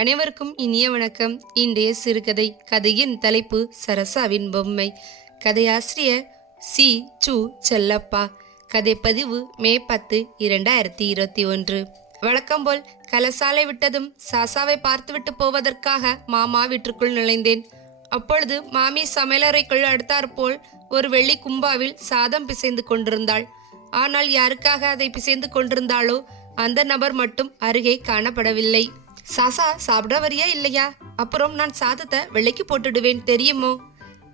அனைவருக்கும் இனிய வணக்கம். இன்றைய சிறுகதை கதையின் தலைப்பு சரசாவின் பொம்மை. கதையாசிரியர் சி. சு. செல்லப்பா. கதைப்பதிவு மே பத்து இரண்டாயிரத்தி இருபத்தி ஒன்று. வழக்கம் போல் கலசாலை விட்டதும் சாசாவை பார்த்துவிட்டு போவதற்காக மாமா வீட்டுக்குள் நுழைந்தேன். அப்பொழுது மாமி சமையலறைக்குள் அடுத்தாற்போல் ஒரு வெள்ளி கும்பாவில் சாதம் பிசைந்து கொண்டிருந்தாள். ஆனால் யாருக்காக அதை பிசைந்து கொண்டிருந்தாளோ அந்த நபர் மட்டும் அருகே காணப்படவில்லை. சாசா சாப்பிட வரியா இல்லையா? அப்புறம் நான் சாதத்தை விலைக்கு போட்டுடுவேன் தெரியுமோ?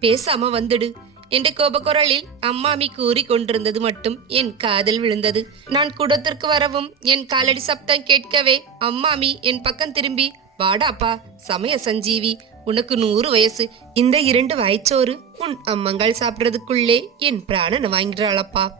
பேசாம வந்துடு. என்ற கோபக்குரலில் அம்மாமி கூறி கொண்டிருந்தது மட்டும் என் காதில் விழுந்தது. நான் கூடத்திற்கு வரவும் என் காலடி சப்தம் கேட்கவே அம்மாமி என் பக்கம் திரும்பி வாடாப்பா சமய சஞ்சீவி உனக்கு நூறு வயசு. இந்த இரண்டு வயச்சோறு உன் அம்மங்கள் சாப்பிட்றதுக்குள்ளே என் பிராணனை வாங்கிடுறாளப்பா.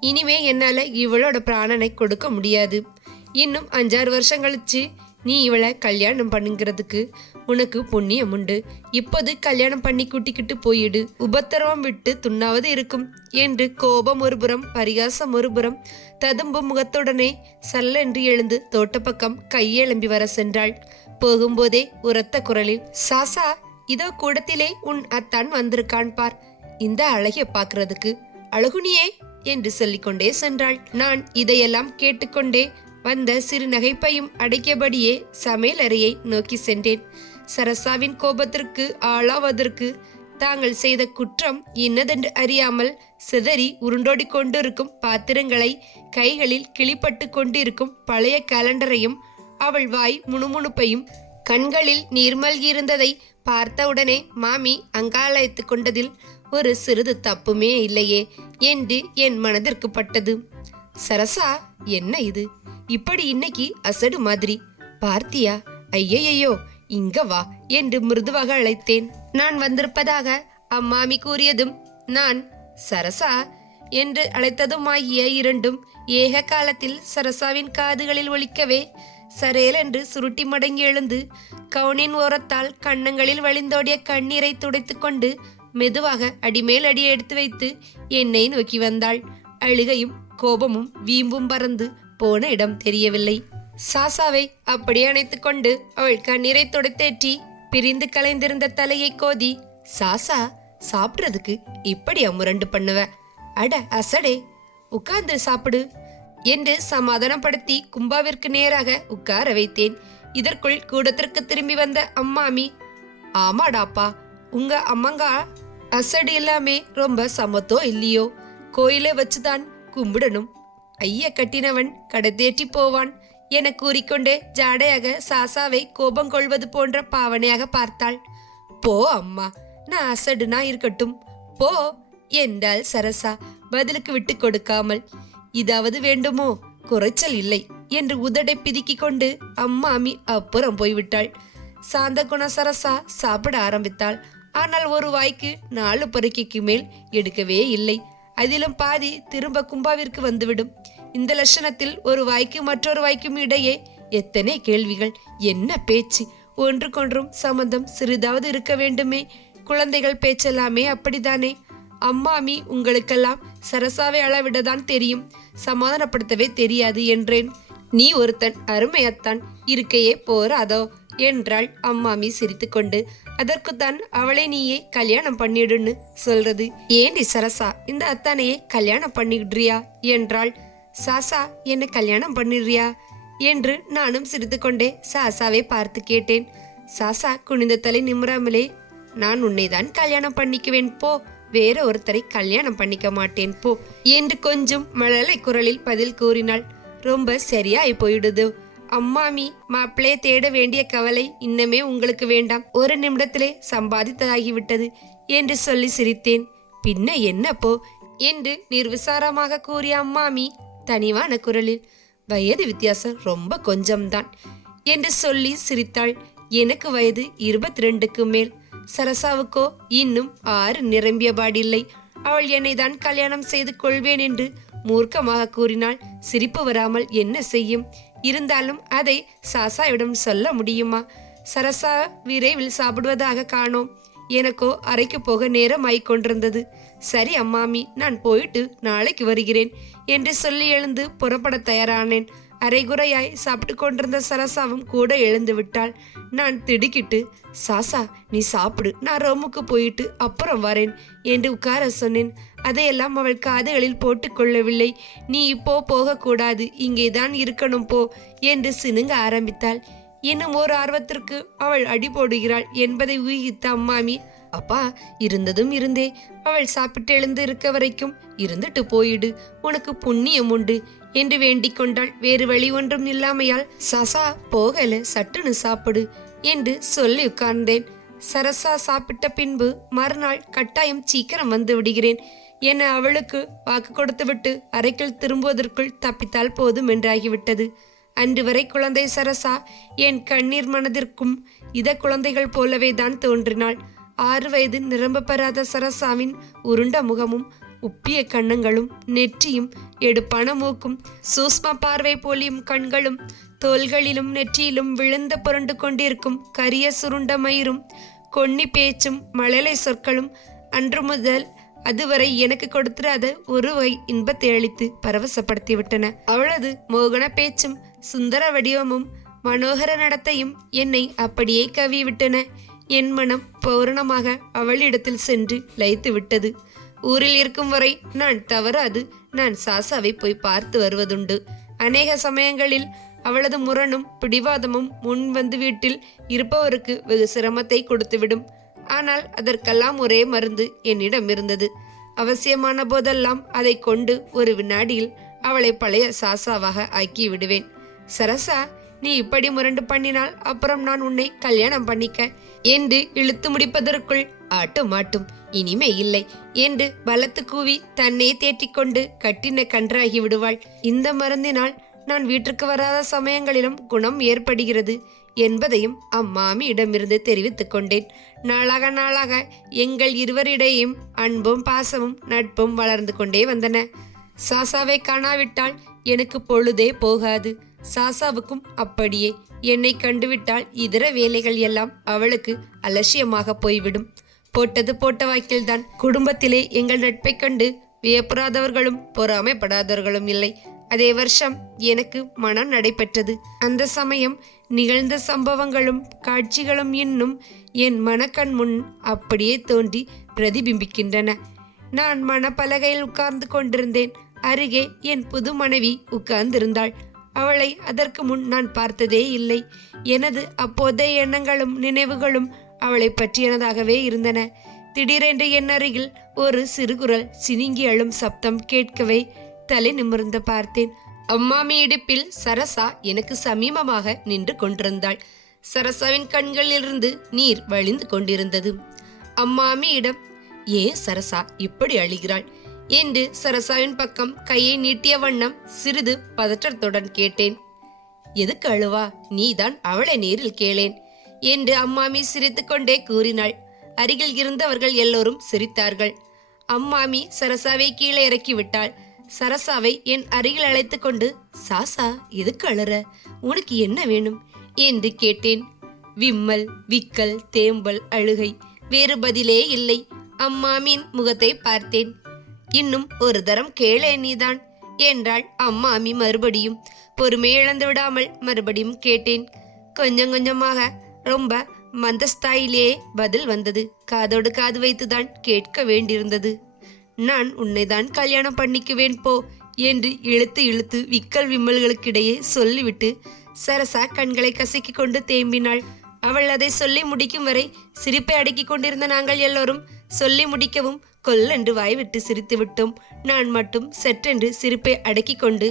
இனிமே என்னால இவளோட பிராணனை கொடுக்க முடியாது. இன்னும் அஞ்சாறு வருஷம் கழிச்சு நீ இவளை கல்யாணம் பண்ணுங்கிறதுக்கு உனக்கு புண்ணியம் உண்டு. இப்போது கல்யாணம் பண்ணி கூட்டிக்கிட்டு போயிடு. உபத்திரவம் விட்டு துண்ணாவது இருக்கும். என்று கோபம் ஒருபுறம் பரிகாசம் ஒருபுறம் ததும்பு முகத்துடனே சல்லென்று எழுந்து தோட்டப்பக்கம் கையெழும்பி வர சென்றாள். போகும்போதே உரத்த குரலில் சாசா இதோ கூடத்திலே உன் அத்தான் வந்திருக்கான் பார். இந்த அழகிய பார்க்கறதுக்கு அழகுனியே என்று சொல்லிக்கொண்டே சென்றாள். நான் இதையெல்லாம் கேட்டுக்கொண்டே வந்த சிறு நகைப்பையும் அடைக்கபடியே சமையலறையை நோக்கி சென்றேன். சரசாவின் கோபத்திற்கு ஆளாவதற்கு தாங்கள் செய்த குற்றம் இன்னதென்று அறியாமல் சிதறி உருண்டோடி கொண்டிருக்கும் பாத்திரங்களை கைகளில் கிளிப்பட்டு கொண்டிருக்கும் பழைய கேலண்டரையும் அவள் வாய் முணுமுணுப்பையும் கண்களில் நீர்மல்கியிருந்ததை பார்த்தவுடனே மாமி அங்காலயத்து கொண்டதில் ஒரு சிறிது தப்புமே இல்லையே என்று என் மனதிற்கு பட்டது. சரசா என்ன இது? இப்படி இன்னைக்கு அசடு மாதிரி. பார்த்தியா? ஐயையோ இங்க வா என்று மிருதுவாக அழைத்தேன். நான் வந்திருப்பதாக அம்மாமி கூறியதும் நான் சரசா? என்று அழைத்ததுமாகிய இரண்டும் ஏக காலத்தில் சரசாவின் காதுகளில் ஒழிக்கவே சரேல் என்று சுருட்டி மடங்கி எழுந்து கவுனின் ஓரத்தால் கண்ணங்களில் வழிந்தோடிய கண்ணீரை துடைத்துக்கொண்டு மெதுவாக அடிமேல் அடியை எடுத்து வைத்து என்னை நோக்கி வந்தாள். அழுகையும் கோபமும் வீம்பும் பறந்து போன இடம் தெரியவில்லை. சாசாவை அப்படியே அணைத்துக் கொண்டு அவள் கண்ணீரை தொடுத்தேற்றி பிரிந்து கலைந்திருந்த தலையை கோதி சாசா சாப்பிடுறதுக்கு இப்படி அமுரண்டு பண்ணுவ? அட அசடே உட்கார்ந்து சாப்பிடு என்று சமாதானப்படுத்தி கும்பாவிற்கு நேராக உட்கார வைத்தேன். இதற்குள் கூடத்திற்கு திரும்பி வந்த அம்மாமி ஆமாடாப்பா உங்க அம்மங்கா அசடு எல்லாமே ரொம்ப சமத்தோ இல்லையோ? கோயிலை வச்சுதான் கும்பிடணும். ஐய கட்டினவன் கடத்தேற்றி போவான் என கூறிக்கொண்டே ஜாடையாக சாசாவை கோபம் கொள்வது போன்ற பாவனையாக பார்த்தாள். போ அம்மா நான் அசடுனா இருக்கட்டும் போ என்றாள் சரசா பதிலுக்கு விட்டு கொடுக்காமல். இதாவது வேண்டுமோ? குறைச்சல் இல்லை என்று உதடை பிதுக்கிக் கொண்டு அம்மாமி அப்புறம் போய்விட்டாள். சாந்த குண சரசா சாப்பிட ஆரம்பித்தாள். ஆனால் ஒரு வாய்க்கு நாலு பருக்கைக்கு மேல் எடுக்கவே இல்லை. அதிலும் பாதி திரும்ப கும்பாவிற்கு வந்துவிடும். இந்த லட்சணத்தில் ஒரு வாய்க்கு மற்றொரு வாய்க்கும் இடையே எத்தனை கேள்விகள் என்ன பேச்சு? ஒன்றுக்கொன்றும் சம்பந்தம் சிறிதாவது இருக்க வேண்டுமே. குழந்தைகள் பேச்செல்லாமே அப்படிதானே அம்மாமி உங்களுக்கெல்லாம் சரசாவை அளவிடதான் தெரியும். சமாதானப்படுத்தவே தெரியாது என்றேன். நீ ஒருத்தன் அருமையத்தான் இருக்கையே போறாதோ என்றாள் அம்மாமி சிரித்துக்கொண்டு. அதற்குத்தான் அவளை நீயே கல்யாணம் பண்ணிடுன்னு சொல்றது. ஏண்டி சரசா இந்த அத்தானையே கல்யாணம் பண்ணிடுறியா? என்றாள். சாசா என்ன கல்யாணம் பண்ணிடுறியா? என்று நானும் சிரித்துக்கொண்டே சாசாவை பார்த்து கேட்டேன். சாசா குனிந்த தலை நிமிராமலே நான் உன்னைதான் கல்யாணம் பண்ணிக்குவேன். போ வேற ஒருத்தரை கல்யாணம் பண்ணிக்க மாட்டேன். போ என்று கொஞ்சம் மழலை குரலில் பதில் கூறினாள். ரொம்ப சரியாய் போயிடுது. அம்மாமி மாப்பிள்ளையை தேட வேண்டிய கவலை இன்னமே உங்களுக்கு வேண்டாம். ஒரு நிமிடத்திலே சம்பாதித்ததாகிவிட்டது என்று சொல்லி சிரித்தேன். பின்ன என்னப்போ? என்று நிர்விசாரமாக கூறிய அம்மாமி தனிவான குரலில் வயது வித்தியாசம் ரொம்ப கொஞ்சம்தான் என்று சொல்லி சிரித்தாள். எனக்கு வயது இருபத்தி ரெண்டுக்கு மேல். சரசாவுக்கோ இன்னும் ஆறு நிரம்பியபாடில்லை. அவள் என்னை தான் கல்யாணம் செய்து கொள்வேன் என்று மூர்க்கமாக கூறினாள். சிரிப்பு வராமல் என்ன செய்யும்? இருந்தாலும் அதை சாசாவிடம் சொல்ல முடியுமா? சரசா விரைவில் சாப்பிடுவதாக காணோம். எனக்கோ அறைக்கு போக நேரம் கொண்டிருந்தது. சரி அம்மாமி நான் போயிட்டு நாளைக்கு வருகிறேன் என்று சொல்லி எழுந்து புறப்பட தயாரானேன். அரைகுறையாய் சாப்பிட்டு கொண்டிருந்த சரசாவும் கூட எழுந்து விட்டாள். நான் திடுக்கிட்டு சாசா நீ சாப்பிடு நான் ரோமுக்கு போயிட்டு அப்புறம் வரேன் என்று உட்கார சொன்னேன். அதையெல்லாம் அவள் காதுகளில் போட்டுக்கொள்ளவில்லை நீ இப்போ போகக்கூடாது இங்கேதான் இருக்கணும் போ என்று சினுங்க ஆரம்பித்தாள். இன்னும் ஒரு ஆர்வத்திற்கு அவள் அடி போடுகிறாள் என்பதை ஊகித்த அம்மாமி அப்பா இருந்ததும் இருந்தே. அவள் சாப்பிட்டு எழுந்து இருக்க வரைக்கும் இருந்துட்டு போயிடு. உனக்கு புண்ணியம் உண்டு. என்று வேண்டிக் கொண்டாள். வேறு வழி ஒன்றும் இல்லாமையால் சசா போகல. சட்டுன்னு சாப்பிடு என்று சொல்லி உட்கார்ந்தேன். சரசா சாப்பிட்ட பின்பு மறுநாள் கட்டாயம் சீக்கிரம் வந்து விடுகிறேன் என அவளுக்கு வாக்கு கொடுத்துவிட்டு அறைக்குள் திரும்புவதற்குள் தப்பித்தால் போதும் என்றாகிவிட்டது. அன்று வரை குழந்தை சரசா என் கண்ணீர் மனதிற்கும் இத குழந்தைகள் போலவே தான் தோன்றினாள். ஆறு வயது நிரம்ப பெறாத சரசாவின் உருண்ட முகமும் உப்பிய கண்ணங்களும் நெற்றியும் எடுப்பான மூக்கும் சூஸ்ம பார்வை போலியும் கண்களும் தோள்களிலும் நெற்றியிலும் விழுந்த புரண்டு கொண்டிருக்கும் கரிய சுருண்ட மயிரும் கொன்னி பேச்சும் மழலை சொற்களும் அன்று முதல் அதுவரை எனக்கு கொடுத்திராத ஒரு வகை இன்பத்தை அளித்து பரவசப்படுத்திவிட்டன. அவளது மோகன பேச்சும் சுந்தர வடிவமும் மனோகர நடத்தையும் என்னை அப்படியே கவிவிட்டன என் மனம் பௌரணமாக அவளிடத்தில் சென்று லயித்து விட்டது ஊரில் இருக்கும் வரை நான் தவறாது. நான் சாசாவை போய் பார்த்து வருவதுண்டு. அநேக சமயங்களில் அவளது முரணும் பிடிவாதமும் முன் வந்து வீட்டில் இருப்பவருக்கு வெகு சிரமத்தை கொடுத்துவிடும். ஆனால் அதற்கெல்லாம் ஒரே மருந்து என்னிடம் இருந்தது. அவசியமான போதெல்லாம் அதை கொண்டு ஒரு வினாடியில் அவளை பழைய சாசாவாக ஆக்கி விடுவேன் சரசா நீ இப்படி முரண்டு பண்ணினால் அப்புறம் நான் உன்னை கல்யாணம் பண்ணிக்க. என்று இழுத்து முடிப்பதற்குள் ஆட்டும் ஆட்டும் இனிமே இல்லை என்று பலத்து கூவி தன்னை தேற்றிக்கொண்டு கட்டின கன்றாகி விடுவாள். இந்த மருந்தினால் நான் வீட்டிற்கு வராத சமயங்களிலும் குணம் ஏற்படுகிறது என்பதையும் அம்மாமியிடமிருந்து தெரிவித்துக் கொண்டேன். நாளாக நாளாக எங்கள் இருவரிடையும் அன்பும் பாசமும் நட்பும் வளர்ந்து கொண்டே வந்தன. சாசாவை காணாவிட்டால் எனக்கு பொழுதே போகாது. சாசாவுக்கும் அப்படியே. என்னை கண்டுவிட்டால் இதர வேலைகள் எல்லாம் அவளுக்கு அலட்சியமாக போய்விடும். போட்டது போட்ட வாக்கில்தான். குடும்பத்திலே எங்கள் நட்பைக் கண்டு வியப்புறாதவர்களும் பொறாமைப்படாதவர்களும் இல்லை. அதே வருஷம் எனக்கு மனம் நடைபெற்றது. அந்த சமயம் நிகழ்ந்த சம்பவங்களும் காட்சிகளும் இன்னும் என் மனக்கண் முன் அப்படியே தோன்றி பிரதிபிம்பிக்கின்றன. நான் மனப்பலகையில் உட்கார்ந்து கொண்டிருந்தேன். அருகே என் புது மனைவி உட்கார்ந்திருந்தாள். அவளை அதற்கு முன் நான் பார்த்ததே இல்லை. எனது அப்போதைய எண்ணங்களும் நினைவுகளும் அவளை பற்றியனதாகவே இருந்தன. திடீரென்று என் அருகில் ஒரு சிறுகுரல் சினிங்கி அழும் சப்தம் கேட்கவே தலை நிமிர்ந்து பார்த்தேன். அம்மாமி இடுப்பில் சரசா எனக்கு சமீபமாக நின்று கொண்டிருந்தாள். சரசாவின் கண்களிலிருந்து நீர் வழிந்து கொண்டிருந்தது. அம்மாமியிடம் ஏன் சரசா இப்படி அழுகிறாள்? என்று சரசாவின் பக்கம் கையை நீட்டிய வண்ணம் சிறிது பதற்றத்துடன் கேட்டேன். எதுக்கு அழுவா? நீதான் அவளை நேரில் கேளேன் என்று அம்மாமி சிரித்துக்கொண்டே கூறினாள். அருகில் இருந்தவர்கள் எல்லோரும் சிரித்தார்கள். அம்மாமி சரசாவை கீழே இறக்கி விட்டாள் சரசாவை என் அருகில் அழைத்து கொண்டு சாசா எதுக்கு அழுற? உனக்கு என்ன வேணும்? என்று கேட்டேன். விம்மல் விக்கல் தேம்பல் அழுகை வேறு பதிலே இல்லை அம்மாமியின் முகத்தை பார்த்தேன். இன்னும் ஒரு தரம் கேளே நீதான் என்றாள் அம்மாமி மறுபடியும். பொறுமை இழந்து விடாமல் மறுபடியும் கேட்டேன். கொஞ்சம் கொஞ்சமாக ரொம்ப மந்தஸ்தாயிலேயே பதில் வந்தது. காதோடு காது வைத்துதான் கேட்க வேண்டியிருந்தது. நான் உன்னைதான் கல்யாணம் பண்ணிக்குவேன் போ என்று இழுத்து இழுத்து விக்கல் விம்மல்களுக்கிடையே சொல்லிவிட்டு சரசா கண்களை கசக்கிக் கொண்டு தேம்பினாள். அவள் அதை சொல்லி முடிக்கும் வரை சிரிப்பை அடக்கிக் கொண்டிருந்த நாங்கள் எல்லோரும் சொல்லி முடிக்கவும் கொல்லென்று வாய்விட்டு சிரித்து விட்டோம். நான் மட்டும் செற்றென்று சிரிப்பை அடக்கிக் கொண்டு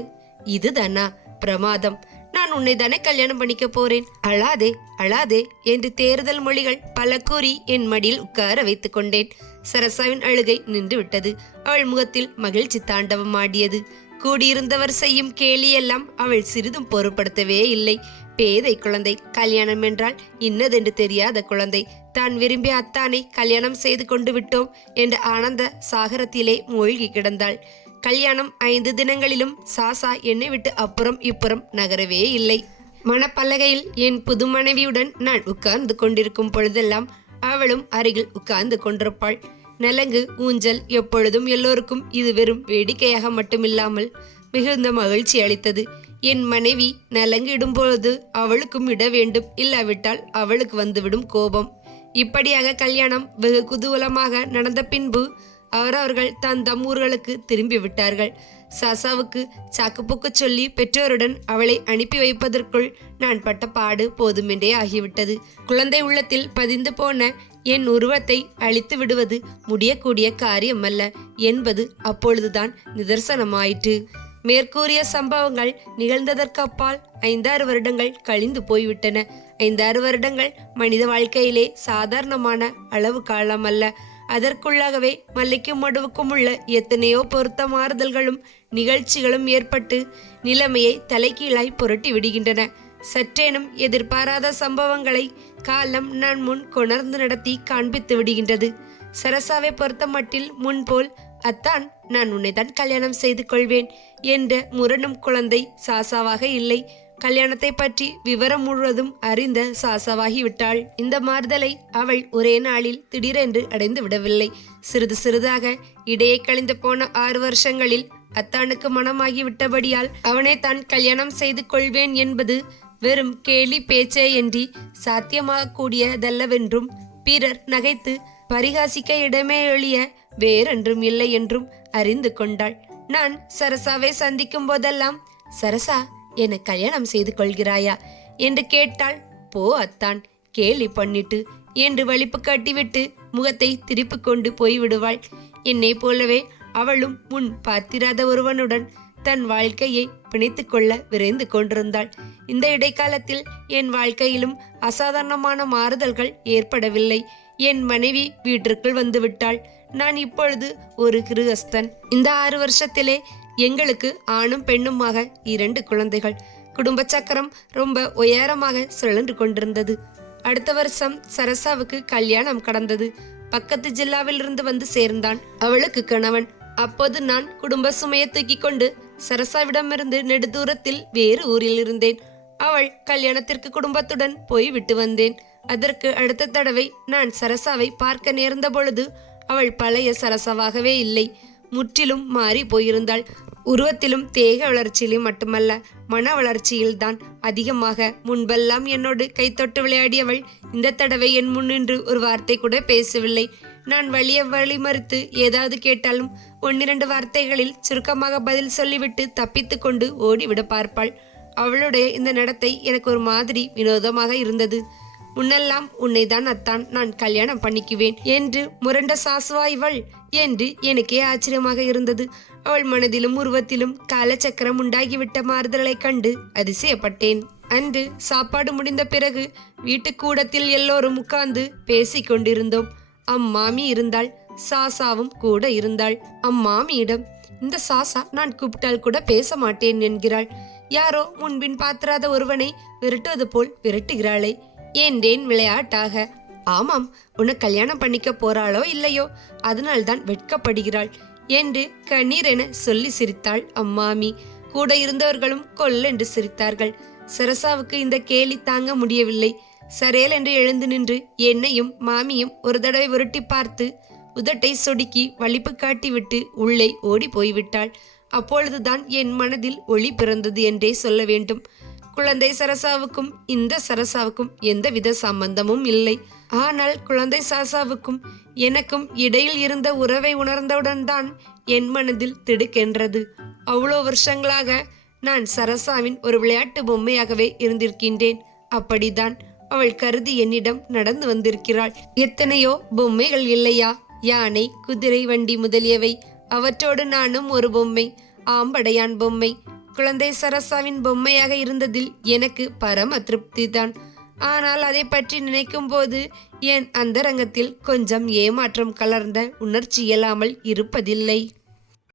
இதுதானா பிரமாதம். நான் உன்னை தானே கல்யாணம் பண்ணிக்க போறேன். அழாதே அழாதே என்று தேர்தல் மொழிகள் பல கூறி என் மடியில் உட்கார வைத்துக் கொண்டேன். சரசாவின் அழுகை நின்று விட்டது அவள் முகத்தில் மகிழ்ச்சி தாண்டவம் ஆடியது. கூடியிருந்தவர் செய்யும் கேலியெல்லாம் அவள் சிறிதும் பொருட்படுத்தவே இல்லை. பேதை குழந்தை கல்யாணம் என்றால் இன்னதென்று தெரியாத குழந்தை. தான் விரும்பிய அத்தானை கல்யாணம் செய்து கொண்டு விட்டோம் என்ற ஆனந்த சாகரத்திலே மூழ்கி கிடந்தாள். கல்யாணம் ஐந்து தினங்களிலும் சாசா என்னை விட்டு அப்புறம் இப்புறம் நகரவே இல்லை. மணப்பலகையில் என் புது மனைவியுடன் நான் உட்கார்ந்து கொண்டிருக்கும் பொழுதெல்லாம் அவளும் அருகில் உட்கார்ந்து கொண்டிருப்பாள். நலங்கு ஊஞ்சல் எப்பொழுதும் எல்லோருக்கும் இது வெறும் வேடிக்கையாக மட்டுமில்லாமல் மிகுந்த மகிழ்ச்சி அளித்தது. என் மனைவி நலங்கிடும் பொழுது அவளுக்கும் இட வேண்டும். இல்லாவிட்டால் அவளுக்கு வந்துவிடும் கோபம். இப்படியாக கல்யாணம் வெகு குதூகலமாக நடந்த பின்பு அவரவர்கள் தன் தம் ஊர்களுக்கு திரும்பி விட்டார்கள். சாசாவுக்கு சாக்குப்போக்கு சொல்லி பெற்றோருடன் அவளை அனுப்பி வைப்பதற்குள் நான் பட்ட பாடு போதுமென்றே ஆகிவிட்டது. குழந்தை உள்ளத்தில் பதிந்து போன என் உருவத்தை அழித்து விடுவது முடியக்கூடிய காரியமல்ல என்பது அப்பொழுதுதான் நிதர்சனமாயிற்று. மேற்கூறிய சம்பவங்கள் நிகழ்ந்ததற்கு அப்பால் ஐந்தாறு வருடங்கள் கழிந்து போய்விட்டன. ஐந்தாறு வருடங்கள் மனித வாழ்க்கையிலே சாதாரணமான அளவு காலம் அல்ல. அதற்குள்ளாகவே மல்லிக்கும் மடுவுக்கும் உள்ள எத்தனையோ பொருத்த மாறுதல்களும் நிகழ்ச்சிகளும் ஏற்பட்டு நிலைமையை தலைகீழாய் புரட்டி விடுகின்றன. சற்றேனும் எதிர்பாராத சம்பவங்களை காலம் நான் முன் கொணர்ந்து நடத்தி காண்பித்து விடுகின்றது. சரசாவை பொறுத்த மட்டில் முன்போல் அத்தான் நான் உன்னைத்தான் கல்யாணம் செய்து கொள்வேன் என்ற முரணும் குழந்தை சாசாவாக இல்லை. கல்யாணத்தை பற்றி விவரம் முழுவதும் அறிந்த சாசாவாகிவிட்டாள். இந்த மாறுதலை அவள் ஒரே நாளில் திடீரென்று அடைந்து விடவில்லை. சிறிது சிறிதாக இடையே கழிந்து போன ஆறு வருஷங்களில் அத்தானுக்கு மனமாகி விட்டபடியால் அவனை தான் கல்யாணம் செய்து கொள்வேன் என்பது வெறும் கேலி பேச்சே என்றி சாத்தியமாகக்கூடியதல்லவென்றும் பிறர் நகைத்து பரிகாசிக்க இடமே எளிய வேறென்றும் இல்லை என்றும் அறிந்து கொண்டாள். நான் சரசாவை சந்திக்கும் போதெல்லாம் சரசா என்னை கல்யாணம் செய்து கொள்கிறாயா? என்று கேட்டாள். போ அத்தான் கேலி பண்ணிட்டு என்று வலிப்பு காட்டிவிட்டு முகத்தை திருப்பி கொண்டு போய் விடுவாள் என்னை போலவே அவளும் முன் பார்த்திராத ஒருவனுடன் தன் வாழ்க்கையை பிணைத்து கொள்ள விரைந்து கொண்டிருந்தாள். இந்த இடைக்காலத்தில் என் வாழ்க்கையிலும் அசாதாரணமான மாறுதல்கள் ஏற்படவில்லை. என் மனைவி வீட்டிற்குள் வந்துவிட்டாள். நான் இப்பொழுது ஒரு கிருகஸ்தன். இந்த ஆறு வருஷத்திலே எங்களுக்கு ஆணும் பெண்ணுமாக இரண்டு குழந்தைகள். குடும்ப சக்கரம் ரொம்ப உயரமாக சுழன்று கொண்டிருந்தது. அடுத்த வருஷம் சரசாவுக்கு கல்யாணம் கடந்தது. பக்கத்து ஜில்லாவிலிருந்து வந்து சேர்ந்தான். அவளுக்கு கணவன். அப்போது நான் குடும்ப சுமையை தூக்கி கொண்டு சரசாவிடமிருந்து நெடுதூரத்தில் வேறு ஊரில் இருந்தேன். அவள் கல்யாணத்திற்கு குடும்பத்துடன் போய் விட்டு வந்தேன். அதற்கு அடுத்த தடவை நான் சரசாவை பார்க்க நேர்ந்த பொழுது அவள் பழைய சரசாவாகவே இல்லை. முற்றிலும் மாறி போயிருந்தாள். உருவத்திலும் தேக வளர்ச்சியிலும் மட்டுமல்ல மன வளர்ச்சியில்தான் அதிகமாக முன்பெல்லாம் என்னோடு கைத்தொட்டு விளையாடியவள் இந்த தடவை என் முன்னின்று ஒரு வார்த்தை கூட பேசவில்லை. நான் வழிய வழி மறுத்து ஏதாவது கேட்டாலும் ஒன்னிரண்டு வார்த்தைகளில் சுருக்கமாக பதில் சொல்லிவிட்டு தப்பித்து கொண்டு ஓடிவிட பார்ப்பாள். அவளுடைய இந்த நடத்தை எனக்கு ஒரு மாதிரி வினோதமாக இருந்தது. முன்னெல்லாம் உன்னைதான் அத்தான் நான் கல்யாணம் பண்ணிக்குவேன் என்று முரண்ட சாசுவா இவள் என்று எனக்கே ஆச்சரியமாக இருந்தது. அவள் மனதிலும் உருவத்திலும் காலச்சக்கரம் உண்டாகிவிட்ட மாறுதலைக் கண்டு அதிசயப்பட்டேன். அன்று சாப்பாடு முடிந்த பிறகு வீட்டுக்கூடத்தில் எல்லோரும் உட்கார்ந்து பேசிக் கொண்டிருந்தோம். அம்மாமி இருந்தாள் சாசாவும் கூட இருந்தாள். அம்மாமியிடம் இந்த சாசா நான் கூப்பிட்டால் கூட பேச மாட்டேன் என்கிறாள். யாரோ முன்பின் பாத்திராத ஒருவனை விரட்டுவது போல் விரட்டுகிறாளே. என்றேன் விளையாட்டாக? ஆமாம் உன்னை கல்யாணம் பண்ணிக்க போறாளோ இல்லையோ? அதனால்தான் வெட்கப்படுகிறாள் என்று கண்ணீர் என சொல்லி சிரித்தாள் அம்மாமி. கூட இருந்தவர்களும் கொல்லென்று சிரித்தார்கள். சரசாவுக்கு இந்த கேலி தாங்க முடியவில்லை. சரேல் என்று எழுந்து நின்று என்னையும் மாமியும் ஒரு தடவை உருட்டி பார்த்து உதட்டை சொடுக்கி வலிப்பு காட்டிவிட்டு உள்ளே ஓடி போய்விட்டாள். அப்பொழுதுதான் என் மனதில் ஒளி பிறந்தது என்றே சொல்ல வேண்டும். குழந்தை சரசாவுக்கும் இந்த சரசாவுக்கும் எந்தவித சம்பந்தமும் இல்லை. ஆனால் குழந்தை சாசாவுக்கும் எனக்கும் இடையில் இருந்த உறவை உணர்ந்தவுடன் தான் என் மனதில் திடுக்கென்றது அவ்வளோ வருஷங்களாக நான் சரசாவின் ஒரு விளையாட்டு பொம்மையாகவே இருந்திருக்கின்றேன். அப்படிதான் அவள் கருதி என்னிடம் நடந்து வந்திருக்கிறாள். எத்தனையோ பொம்மைகள் இல்லையா? யானை குதிரை வண்டி முதலியவை. அவற்றோடு நானும் ஒரு பொம்மை ஆம்படையான் பொம்மை. குழந்தை சரசாவின் பொம்மையாக இருந்ததில் எனக்கு பரம திருப்தி தான் ஆனால் அதை பற்றி நினைக்கும் போது என் அந்தரங்கத்தில் கொஞ்சம் ஏமாற்றம் கலர்ந்த உணர்ச்சி இயலாமல் இருப்பதில்லை.